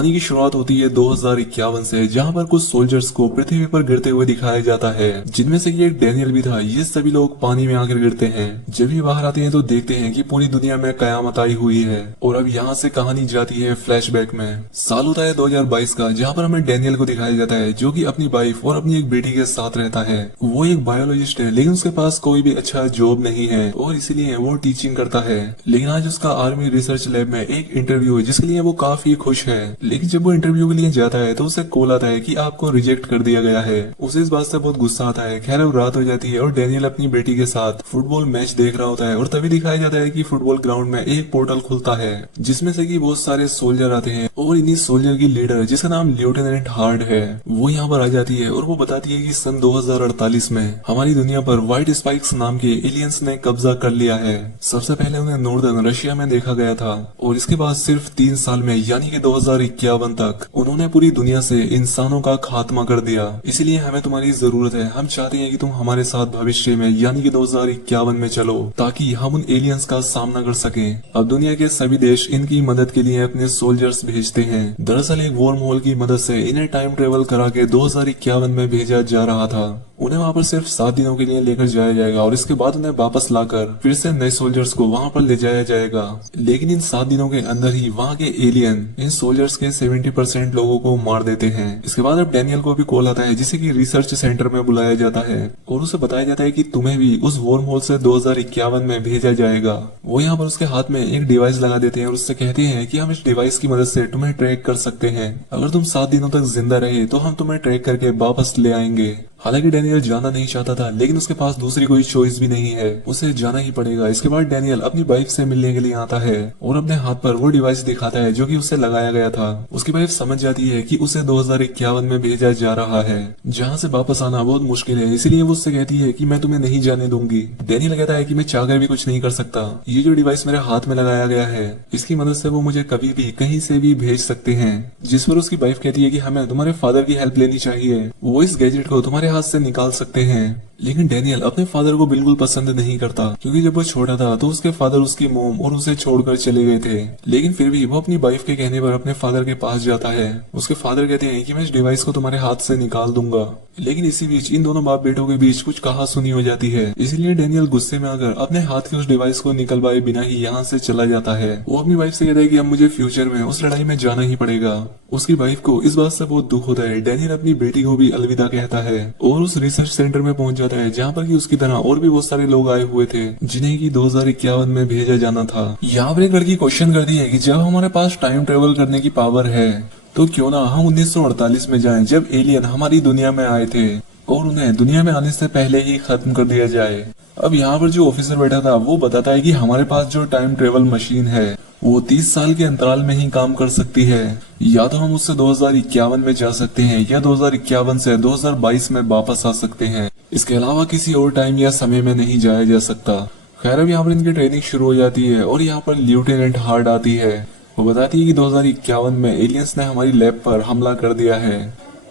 कहानी की शुरुआत होती है 2051 से, जहां पर कुछ सोल्जर्स को पृथ्वी पर गिरते हुए दिखाया जाता है, जिनमें से ये डैनियल भी था। ये सभी लोग पानी में आकर गिरते हैं। जब ये बाहर आते हैं तो देखते हैं कि पूरी दुनिया में कयामत आई हुई है। और अब यहाँ से कहानी जाती है फ्लैशबैक में। साल होता है 2022 का, जहाँ पर हमें डैनियल को दिखाया जाता है, जो कि अपनी वाइफ और अपनी एक बेटी के साथ रहता है। वो एक बायोलॉजिस्ट है, लेकिन उसके पास कोई भी अच्छा जॉब नहीं है और इसीलिए वो टीचिंग करता है। लेकिन आज उसका आर्मी रिसर्च लैब में एक इंटरव्यू है, जिसके लिए वो काफी खुश है। लेकिन जब वो इंटरव्यू के लिए जाता है तो उसे कॉल आता है कि आपको रिजेक्ट कर दिया गया है। उसे इस बात से बहुत गुस्सा आता है। खैर अब रात हो जाती है और डैनियल अपनी बेटी के साथ फुटबॉल मैच देख रहा होता है और तभी दिखाया जाता है कि फुटबॉल ग्राउंड में एक पोर्टल खुलता है, जिसमें से कि बहुत सारे सोल्जर आते हैं और इन्हीं सोल्जर की लीडर, जिसका नाम लेफ्टिनेंट हार्ड है, वो यहाँ पर आ जाती है और वो बताती है कि सन 2048 में हमारी दुनिया पर व्हाइट स्पाइक्स नाम के एलियंस ने कब्जा कर लिया है। सबसे पहले उन्हें नॉर्दर्न रशिया में देखा गया था और इसके बाद सिर्फ 3 साल में यानी कि 2051 तक उन्होंने पूरी दुनिया से इंसानों का खात्मा कर दिया। इसलिए हमें तुम्हारी जरूरत है। हम चाहते हैं कि तुम हमारे साथ भविष्य में यानी कि 2051 में चलो, ताकि हम उन एलियंस का सामना कर सकें। अब दुनिया के सभी देश इनकी मदद के लिए अपने सोल्जर्स भेजते हैं। दरअसल एक वॉर्म होल की मदद से इन्हें टाइम ट्रेवल करा के 2051 में भेजा जा रहा था। उन्हें वहाँ पर सिर्फ 7 दिनों के लिए लेकर जाया जाएगा और इसके बाद उन्हें वापस लाकर फिर से नए सोल्जर्स को वहाँ पर ले जाया जाएगा। लेकिन इन 7 दिनों के अंदर ही वहाँ के एलियन इन सोल्जर्स के 70% लोगों को मार देते हैं। इसके बाद अब डैनियल को भी कॉल आता है, जिसे कि रिसर्च सेंटर में बुलाया जाता है और उसे बताया जाता है कि तुम्हें भी उस वॉर्म होल से 2051 में भेजा जाएगा। वो यहाँ पर उसके हाथ में एक डिवाइस लगा देते हैं और उससे कहते हैं कि हम इस डिवाइस की मदद से तुम्हें ट्रैक कर सकते हैं। अगर तुम 7 दिनों तक जिंदा रहे तो हम तुम्हें ट्रैक करके वापस ले आएंगे। हालांकि डैनियल जाना नहीं चाहता था, लेकिन उसके पास दूसरी कोई चॉइस भी नहीं है, उसे जाना ही पड़ेगा। इसके बाद डैनियल अपनी वाइफ से मिलने के लिए आता है और अपने हाथ पर वो डिवाइस दिखाता है जो कि उसे लगाया गया था। उसकी वाइफ समझ जाती है कि उसे 2051 में भेजा जा रहा है, जहाँ से वापस आना बहुत मुश्किल है। इसलिए वो उससे कहती है कि मैं तुम्हें नहीं जाने दूंगी। डैनियल कहता है कि मैं चाहकर भी कुछ नहीं कर सकता। ये जो डिवाइस मेरे हाथ में लगाया गया है, इसकी मदद से वो मुझे कभी भी कहीं से भी भेज सकते हैं। जिस पर उसकी वाइफ कहती है कि हमें तुम्हारे फादर की हेल्प लेनी चाहिए, वो इस गैजेट को तुम्हारे हाथ से निकाल सकते हैं। लेकिन डैनियल अपने फादर को बिल्कुल पसंद नहीं करता, क्योंकि जब वो छोटा था तो उसके फादर उसकी मोम और उसे छोड़कर चले गए थे। लेकिन फिर भी वो अपनी वाइफ के कहने पर अपने फादर के पास जाता है। उसके फादर कहते हैं कि मैं इस डिवाइस को तुम्हारे हाथ से निकाल दूंगा। लेकिन इसी बीच इन दोनों बाप बेटों के बीच कुछ कहासुनी हो जाती है। इसलिए डैनियल गुस्से में आकर अपने हाथ के उस डिवाइस को निकलवाए बिना ही यहाँ से चला जाता है। वो अपनी वाइफ से कहता है कि अब मुझे फ्यूचर में उस लड़ाई में जाना ही पड़ेगा। उसकी वाइफ को इस बात से बहुत दुख होता है। डैनियल अपनी बेटी को भी अलविदा कहता है और उस रिसर्च सेंटर में पहुंच जाता है, जहाँ पर कि उसकी तरह और भी बहुत सारे लोग आए हुए थे, जिन्हें कि 2051 में भेजा जाना था। यहाँ पर एक लड़की क्वेश्चन करती है कि जब हमारे पास टाइम ट्रेवल करने की पावर है तो क्यों ना हम 1948 में जाएं, जब एलियन हमारी दुनिया में आए थे, और उन्हें दुनिया में आने से पहले ही खत्म कर दिया जाए। अब यहाँ पर जो ऑफिसर बैठा था वो बताता है कि हमारे पास जो टाइम ट्रेवल मशीन है वो 30 साल के अंतराल में ही काम कर सकती है। या तो हम उससे 2051 में जा सकते हैं या 2051 से 2022 में वापस आ सकते हैं। इसके अलावा किसी और टाइम या समय में नहीं जाया जा सकता। खैर अब यहाँ पर इनकी ट्रेनिंग शुरू हो जाती है और यहाँ पर लेफ्टिनेंट हार्ड आती है। वो बताती है कि 2051 में एलियंस ने हमारी लैब पर हमला कर दिया है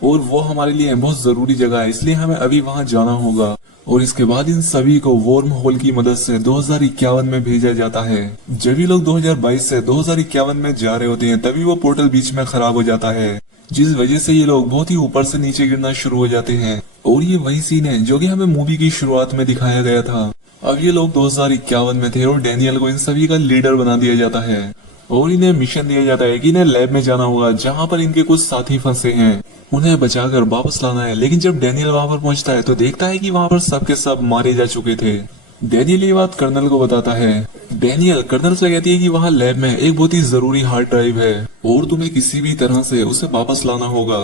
और वो हमारे लिए बहुत जरूरी जगह है, इसलिए हमें अभी वहाँ जाना होगा। और इसके बाद इन सभी को वॉर्म होल की मदद से 2051 में भेजा जाता है। जब ये लोग 2022 से 2051 में जा रहे होते हैं, तभी वो पोर्टल बीच में खराब हो जाता है, जिस वजह से ये लोग बहुत ही ऊपर से नीचे गिरना शुरू हो जाते हैं। और ये वही सीन है जो कि हमें मूवी की शुरुआत में दिखाया गया था। अब ये लोग 2051 में थे और डैनियल को इन सभी का लीडर बना दिया जाता है और इन्हें मिशन दिया जाता है कि इन्हें लैब में जाना होगा, जहाँ पर इनके कुछ साथी फंसे हैं, उन्हें बचाकर वापस लाना है। लेकिन जब डैनियल वहाँ पर पहुँचता है तो देखता है कि वहाँ पर सबके सब मारे जा चुके थे। डैनियल ये बात कर्नल को बताता है। डैनियल कर्नल से कहती है कि वहाँ लैब में एक बहुत ही जरूरी हार्ड ड्राइव है और तुम्हें किसी भी तरह से उसे वापस लाना होगा।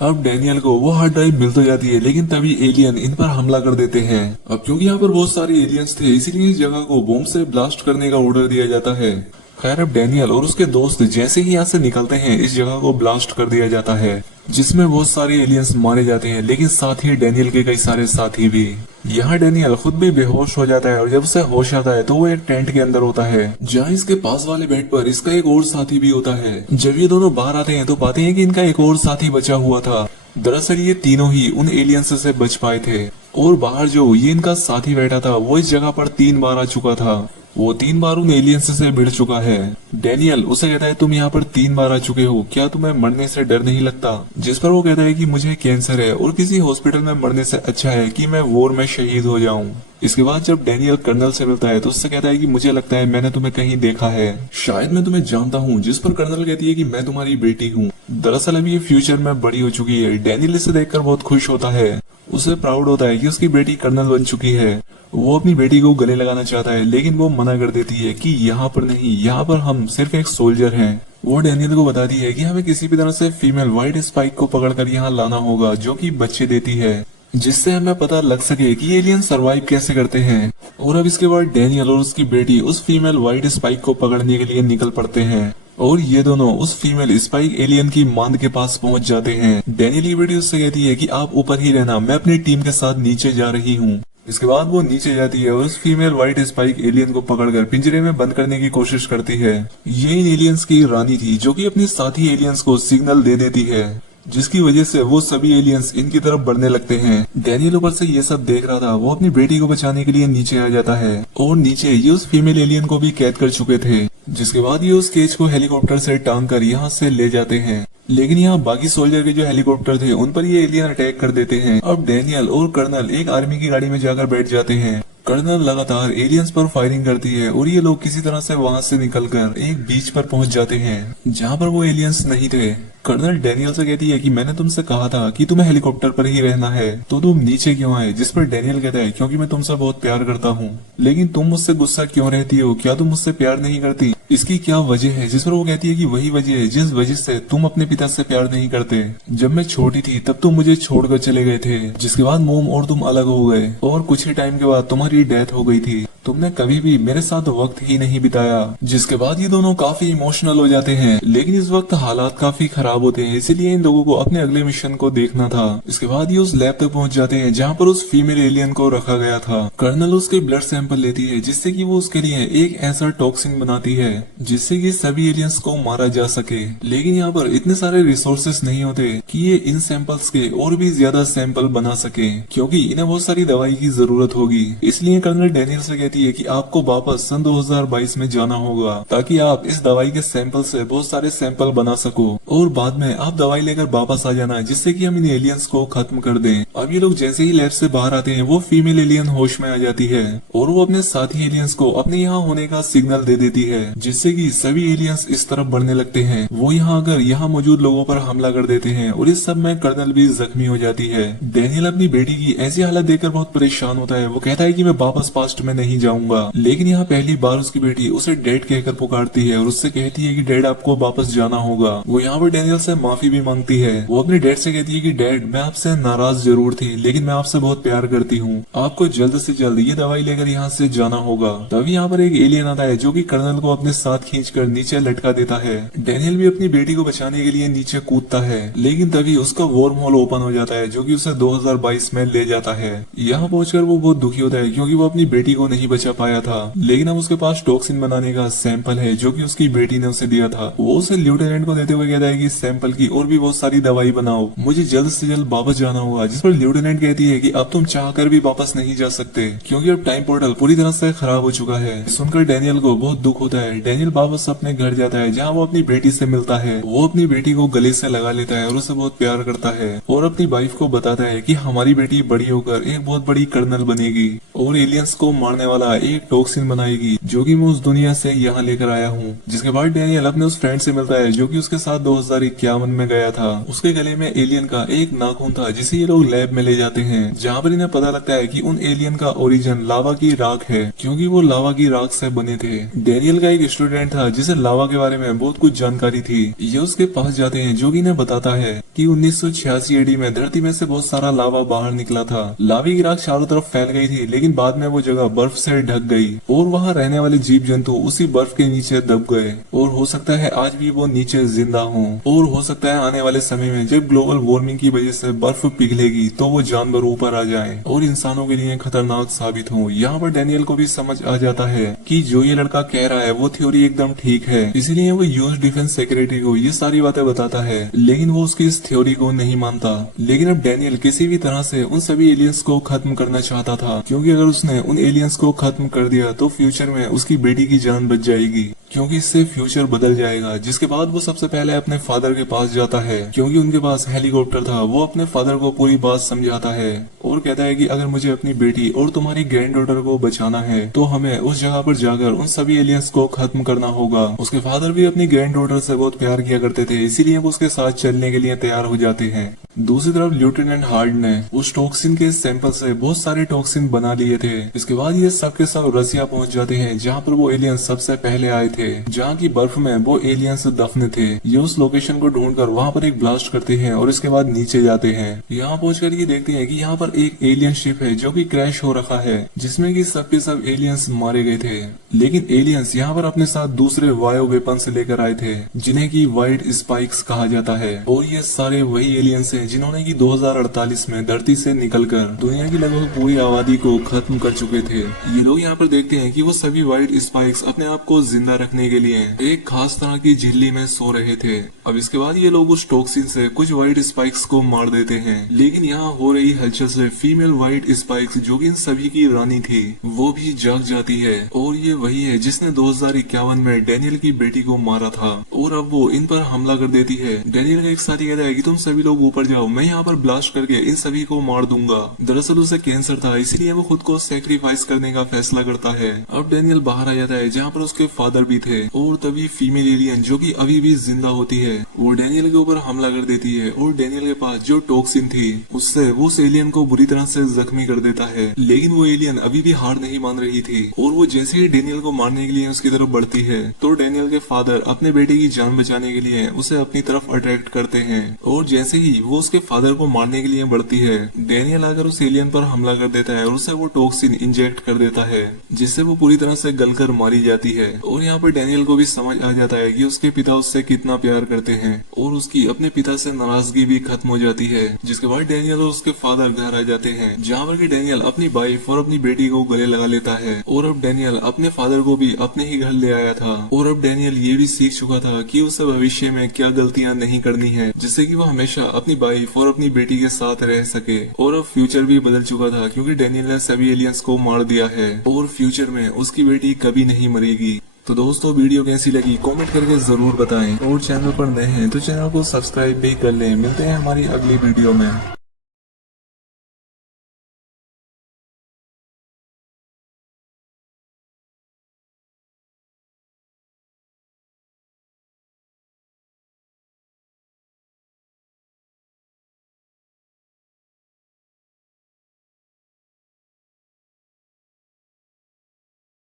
अब डैनियल को वो हार्ड ड्राइव मिल तो जाती है, लेकिन तभी एलियन इन पर हमला कर देते हैं। अब क्योंकि यहाँ पर बहुत सारे एलियंस थे, इसीलिए इस जगह को बॉम्ब से ब्लास्ट करने का ऑर्डर दिया जाता है। खैर अब डैनियल और उसके दोस्त जैसे ही यहाँ से निकलते हैं, इस जगह को ब्लास्ट कर दिया जाता है, जिसमें बहुत सारे एलियंस मारे जाते हैं, लेकिन साथ ही डैनियल के कई सारे साथी भी। यहाँ डैनियल खुद भी बेहोश हो जाता है और जब उसे होश आता है तो वो एक टेंट के अंदर होता है, जहाँ इसके पास वाले बेड पर इसका एक और साथी भी होता है। जब ये दोनों बाहर आते हैं तो पाते हैं कि इनका एक और साथी बचा हुआ था। दरअसल ये तीनों ही उन एलियंस से बच पाए थे और बाहर जो ये इनका साथी बैठा था वो इस जगह पर 3 बार आ चुका था। वो 3 बार उन एलियंस से भिड़ चुका है। डैनियल उसे कहता है तुम यहाँ पर 3 बार आ चुके हो, क्या तुम्हें मरने से डर नहीं लगता? जिस पर वो कहता है कि मुझे कैंसर है और किसी हॉस्पिटल में मरने से अच्छा है कि मैं वॉर में शहीद हो जाऊं। इसके बाद जब डैनियल कर्नल से मिलता है तो उससे कहता है कि मुझे लगता है मैंने तुम्हें कहीं देखा है, शायद मैं तुम्हें जानता हूँ। जिस पर कर्नल कहती है कि मैं तुम्हारी बेटी हूँ। दरअसल अभी ये फ्यूचर में बड़ी हो चुकी है। डैनियल इसे देखकर बहुत खुश होता है, उसे प्राउड होता है कि उसकी बेटी कर्नल बन चुकी है। वो अपनी बेटी को गले लगाना चाहता है लेकिन वो मना कर देती है कि यहाँ पर नहीं, यहाँ पर हम सिर्फ एक सोल्जर हैं। वो डैनियल को बताती है कि हमें किसी भी तरह से फीमेल व्हाइट स्पाइक को पकड़कर यहाँ लाना होगा जो कि बच्चे देती है, जिससे हमें पता लग सके कि एलियन सरवाइव कैसे करते हैं। और अब इसके बाद डैनियल और उसकी बेटी उस फीमेल व्हाइट स्पाइक को पकड़ने के लिए निकल पड़ते हैं और ये दोनों उस फीमेल स्पाइक एलियन की मांद के पास पहुंच जाते हैं। डैनियल की बेटी उससे कहती है कि आप ऊपर ही रहना, मैं अपनी टीम के साथ नीचे जा रही हूँ। इसके बाद वो नीचे जाती है और उस फीमेल व्हाइट स्पाइक एलियन को पकड़कर पिंजरे में बंद करने की कोशिश करती है। ये इन एलियंस की रानी थी जो कि अपने साथी एलियंस को सिग्नल दे देती है, जिसकी वजह से वो सभी एलियंस इनकी तरफ बढ़ने लगते हैं। डैनियल ऊपर से ये सब देख रहा था। वो अपनी बेटी को बचाने के लिए नीचे आ जाता है और नीचे ये उस फीमेल एलियन को भी कैद कर चुके थे। जिसके बाद ये उस केज को हेलीकॉप्टर से टांग कर यहाँ से ले जाते हैं, लेकिन यहाँ बाकी सोल्जर के जो हेलीकॉप्टर थे उन पर ये एलियन अटैक कर देते हैं। अब डैनियल और कर्नल एक आर्मी की गाड़ी में जाकर बैठ जाते हैं। कर्नल लगातार एलियंस पर फायरिंग करती है और ये लोग किसी तरह से वहां से निकलकर एक बीच पर पहुंच जाते हैं जहां पर वो एलियंस नहीं थे। कर्नल डैनियल से कहती है कि मैंने तुमसे कहा था कि तुम्हें हेलीकॉप्टर पर ही रहना है, तो तुम नीचे क्यों आए? जिस पर डैनियल कहता है क्योंकि मैं तुमसे बहुत प्यार करता हूँ। लेकिन तुम मुझसे गुस्सा क्यों रहती हो? क्या तुम मुझसे प्यार नहीं करती? इसकी क्या वजह है? जिस पर वो कहती है कि वही वजह है जिस वजह से तुम अपने पिता से प्यार नहीं करते। जब मैं छोटी थी तब तुम मुझे छोड़कर चले गए थे, जिसके बाद मोम और तुम अलग हो गए और कुछ ही टाइम के बाद तुम्हारी डेथ हो गई थी। तुमने कभी भी मेरे साथ वक्त ही नहीं बिताया। जिसके बाद ये दोनों काफी इमोशनल हो जाते हैं, लेकिन इस वक्त हालात काफी खराब होते हैं, इसीलिए इन लोगों को अपने अगले मिशन को देखना था। इसके बाद ये उस लैब तक पहुंच जाते हैं जहाँ पर उस फीमेल एलियन को रखा गया था। कर्नल उसके ब्लड सैंपल लेती है जिससे कि वो उसके लिए एक ऐसा टॉक्सिन बनाती है जिससे कि सभी एलियंस को मारा जा सके। लेकिन यहाँ पर इतने सारे रिसोर्सेस नहीं होते कि ये इन सैंपल्स के और भी ज्यादा सैंपल बना सके, क्योंकि इन्हें बहुत सारी दवाई की जरूरत होगी। इसलिए कर्नल डैनियल से कहती है कि आपको वापस सन 2022 में जाना होगा ताकि आप इस दवाई के सैंपल से बहुत सारे सैंपल बना सको और बाद में आप दवाई लेकर वापस आ जाना, जिससे कि हम इन एलियंस को खत्म कर दें। अब ये लोग जैसे ही लैब से बाहर आते हैं वो फीमेल एलियन होश में आ जाती है और वो अपने साथी एलियंस को अपने यहाँ होने का सिग्नल दे देती है, जिससे कि सभी एलियंस इस तरफ बढ़ने लगते हैं। वो यहाँ आकर यहाँ मौजूद लोगों पर हमला कर देते हैं और इस सब में कर्नल भी जख्मी हो जाती है। डैनियल अपनी बेटी की ऐसी हालत देखकर बहुत परेशान होता है। वो कहता है कि मैं वापस पास्ट में नहीं जाऊंगा, लेकिन यहाँ पहली बार उसकी बेटी उसे डैड कहकर पुकारती है और उससे कहती है कि डैड आपको वापस जाना होगा। वो यहाँ पर डैनियल से माफी भी मांगती है। वो अपने डैड से कहती है कि डैड मैं आपसे नाराज जरूर थी, लेकिन मैं आपसे बहुत प्यार करती हूँ। आपको जल्द से जल्द ये दवाई लेकर यहाँ से जाना होगा। तभी यहाँ पर एक एलियन आता है जो कि कर्नल को अपने साथ खींचकर नीचे लटका देता है। डैनियल भी अपनी बेटी को बचाने के लिए नीचे कूदता है, लेकिन तभी उसका वॉर्म होल ओपन हो जाता है जो कि उसे 2022 में ले जाता है। यहाँ पहुंचकर वो बहुत दुखी होता है क्योंकि वो अपनी बेटी को नहीं बचा पाया था, लेकिन अब उसके पास टॉक्सिन बनाने का सैंपल है जो कि उसकी बेटी ने उसे दिया था। वो उसे लेफ्टिनेंट को देते हुए कहता है कि सैंपल की और भी बहुत सारी दवाई बनाओ, मुझे जल्द से जल्द वापस जाना होगा। जिस पर लेफ्टिनेंट कहती है कि अब तुम चाहकर भी वापस नहीं जा सकते क्योंकि अब टाइम पोर्टल पूरी तरह से खराब हो चुका है। सुनकर डैनियल को बहुत दुख होता है। डैनियल वापस अपने घर जाता है जहाँ वो अपनी बेटी से मिलता है। वो अपनी बेटी को गले से लगा लेता है और उसे बहुत प्यार करता है और अपनी वाइफ को बताता है कि हमारी बेटी बड़ी होकर एक बहुत बड़ी कर्नल बनेगी और एलियंस को मारने वाला एक टॉक्सिन बनाएगी जो कि मैं उस दुनिया से यहाँ लेकर आया हूँ। जिसके बाद डैनियल अपने उस फ्रेंड से मिलता है जो कि उसके साथ 2051 में गया था। उसके गले में एलियन का एक नाखून था जिसे ये लोग लैब में ले जाते हैं, जहाँ पर इन्हें पता लगता है कि उन एलियन का ओरिजिन लावा की राख है क्योंकि वो लावा की राख से बने थे। डैनियल का एक स्टूडेंट था जिसे लावा के बारे में बहुत कुछ जानकारी थी। ये उसके पास जाते हैं जो कि इन्हें बताता है कि 1986 एडी में धरती में से बहुत सारा लावा बाहर निकला था। लावी की राख चारों तरफ फैल गई थी, लेकिन बाद में वो जगह बर्फ से ढक गई और वहाँ रहने वाले जीव जंतु उसी बर्फ के नीचे दब गए और हो सकता है आज भी वो नीचे जिंदा हों। और और हो सकता है आने वाले समय में जब ग्लोबल वार्मिंग की वजह से बर्फ पिघलेगी तो वो जानवर ऊपर आ जाएं और इंसानों के लिए खतरनाक साबित हो। यहाँ पर डैनियल को भी समझ आ जाता है कि जो ये लड़का कह रहा है वो थ्योरी एकदम ठीक है, इसीलिए वो यूएस डिफेंस सेक्रेटरी को ये सारी बातें बताता है, लेकिन वो उसकी इस थ्योरी को नहीं मानता। लेकिन अब डैनियल किसी भी तरह से उन सभी एलियंस को खत्म करना चाहता था, क्योंकि अगर उसने उन एलियंस को खत्म कर दिया तो फ्यूचर में उसकी बेटी की जान बच जाएगी, क्योंकि इससे फ्यूचर बदल जाएगा। जिसके बाद वो सबसे पहले अपने फादर के पास जाता है, क्योंकि उनके पास हेलीकॉप्टर था। वो अपने फादर को पूरी बात समझाता है और कहता है कि अगर मुझे अपनी बेटी और तुम्हारी ग्रैंड डॉटर को बचाना है तो हमें उस जगह पर जाकर उन सभी एलियंस को खत्म करना होगा। उसके फादर भी अपनी ग्रैंड डॉटर से बहुत प्यार किया करते थे, इसीलिए वो उसके साथ चलने के लिए तैयार हो जाते हैं। दूसरी तरफ लेफ्टिनेंट हार्ड ने उस टॉक्सिन के सैंपल से बहुत सारे टॉक्सिन बना लिए थे। इसके बाद ये सब के सब रसिया पहुंच जाते हैं, जहाँ पर वो एलियंस सबसे पहले आए थे, जहाँ की बर्फ में वो एलियंस दफन थे। ये उस लोकेशन को ढूंढकर वहाँ पर एक ब्लास्ट करते हैं और इसके बाद नीचे जाते हैं। यहाँ पहुंचकर ये देखते हैं कि यहाँ पर एक एलियन शिप है जो कि क्रैश हो रखा है, जिसमें कि सबके सब एलियंस मारे गए थे। लेकिन एलियंस यहाँ पर अपने साथ दूसरे वायो वेपन्स लेकर आए थे, जिन्हें की व्हाइट स्पाइक्स कहा जाता है। और ये सारे वही एलियंस हैं जिन्होंने की 2048 में धरती से निकलकर दुनिया की लगभग पूरी आबादी को खत्म कर चुके थे। ये लोग यहाँ पर देखते हैं कि वो सभी व्हाइट स्पाइक्स अपने आप को जिंदा रखने के लिए एक खास तरह की झिल्ली में सो रहे थे। अब इसके बाद ये लोग उस टॉक्सिन से कुछ व्हाइट स्पाइक्स को मार देते हैं, लेकिन यहाँ हो रही हलचल से फीमेल व्हाइट स्पाइक्स जो कि इन सभी की रानी थी वो भी जाग जाती है। और ये वही है जिसने 2051 में डैनियल की बेटी को मारा था, और अब वो इन पर हमला कर देती है। डैनियल का एक साथी कहता है कि तुम सभी लोग ऊपर जाओ, मैं यहाँ पर ब्लास्ट करके इन सभी को मार दूंगा। दरअसल उसे कैंसर था, इसलिए वो खुद को सेक्रीफाइस करने का फैसला करता है। अब डैनियल बाहर आ जाता है जहाँ पर उसके फादर भी थे, और तभी फीमेल एलियन जो कि अभी भी जिंदा होती है वो डैनियल के ऊपर हमला कर देती है, और डैनियल के पास जो टॉक्सिन थी उससे वो उस एलियन को बुरी तरह से जख्मी कर देता है। लेकिन वो एलियन अभी भी हार नहीं मान रही थी, और वो जैसे ही डैनियल को मारने के लिए उसकी तरफ बढ़ती है तो डैनियल के फादर अपने बेटे की जान बचाने के लिए उसे अपनी तरफ अट्रैक्ट करते हैं। और जैसे ही वो उसके फादर को मारने के लिए बढ़ती है, डैनियल आकर उस एलियन पर हमला कर देता है और उसे वो टॉक्सिन इंजेक्ट कर देता है, जिससे वो पूरी तरह से गलकर मारी जाती है। और यहाँ पर डैनियल को भी समझ आ जाता है कि उसके पिता उससे कितना प्यार करते हैं, और उसकी अपने पिता से नाराजगी भी खत्म हो जाती है। जिसके बाद डैनियल और उसके फादर घर आ जाते हैं, जहाँ पर डैनियल अपनी वाइफ और अपनी बेटी को गले लगा लेता है। और अब डैनियल अपने फादर को भी अपने ही घर ले आया था, और अब डैनियल ये भी सीख चुका था कि उसे भविष्य में क्या गलतियां नहीं करनी है, जिससे कि वो हमेशा अपनी वाइफ और अपनी बेटी के साथ रह सके। और अब फ्यूचर भी बदल चुका था, क्योंकि डैनियल ने सभी एलियंस को मार दिया है, और फ्यूचर में उसकी बेटी कभी नहीं मरेगी। तो दोस्तों वीडियो कैसी लगी कमेंट करके जरूर बताएं, और चैनल पर नए हैं तो चैनल को सब्सक्राइब भी कर लें। मिलते हैं हमारी अगली वीडियो में।